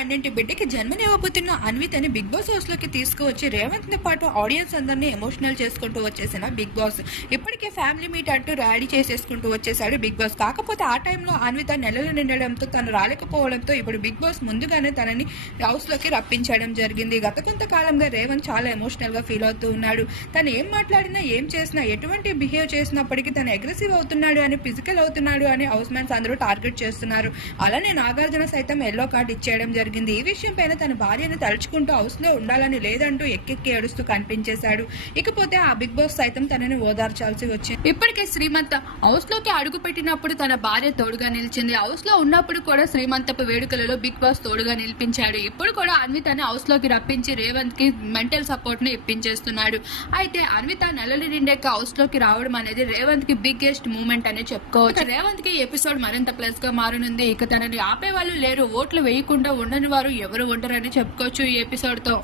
పన్నెండు బిడ్డకి జన్మనివ్వబోతున్న అన్వితని big boss హౌస్లోకి తీసుకువచ్చి రేవంత్ని పాటు ఆడియన్స్ అందరినీ ఎమోషనల్ చేసుకుంటూ వచ్చేసిన బిగ్ బాస్. ఇప్పటికే ఫ్యామిలీ మీట్ అంటూ రెడీ చేసేసుకుంటూ వచ్చేసాడు బిగ్ బాస్. కాకపోతే ఆ టైంలో అన్విత నెలలు నిండడంతో తను రాలేకపోవడంతో ఇప్పుడు బిగ్ బాస్ ముందుగానే తనని హౌస్లోకి రప్పించడం జరిగింది. గత కొంతకాలంగా రేవంత్ చాలా ఎమోషనల్గా ఫీల్ అవుతూ ఉన్నాడు. తను ఏం మాట్లాడినా ఏం చేసినా ఎటువంటి బిహేవ్ చేసినప్పటికీ తను అగ్రెసివ్ అవుతున్నాడు అని ఫిజికల్ అవుతున్నాడు అని హౌస్ మ్యాన్స్ అందరూ టార్గెట్ చేస్తున్నారు. అలానే నాగార్జున సైతం ఎల్లో కార్డ్ ఇచ్చేయడం జరిగింది. ఈ విషయంపైన తన భార్యను తలుచుకుంటూ హౌస్లో ఉండాలని లేదంటూ ఎక్కెక్కి ఏడుస్తూ కనిపించేశాడు. ఇకపోతే ఆ బిగ్ బాస్ సైతం తనని ఓదార్చాల్సి వచ్చింది. ఇప్పటికే శ్రీమంత హౌస్లోకి అడుగు పెట్టినప్పుడు తన భార్య తోడుగా నిలిచింది. హౌస్లో ఉన్నప్పుడు కూడా శ్రీమంతపు వేడుకలలో బిగ్ బాస్ తోడుగా నిలిపించాడు. ఇప్పుడు కూడా అన్వితని హౌస్లోకి రప్పించి రేవంత్కి మెంటల్ సపోర్ట్ని ఇప్పించేస్తున్నాడు. అయితే అన్విత నెలలు నిండాక హౌస్లోకి రావడం అనేది రేవంత్కి బిగ్గెస్ట్ మూమెంట్ అనే చెప్పుకోవచ్చు. రేవంత్కి ఎపిసోడ్ మరింత ప్లస్గా మారనుంది. ఇక తనని ఆపే వాళ్ళు లేరు. ఓట్లు వేయకుండా ఉండ వారు ఎవరు ఉండరని చెప్పుకోవచ్చు ఈ ఎపిసోడ్తో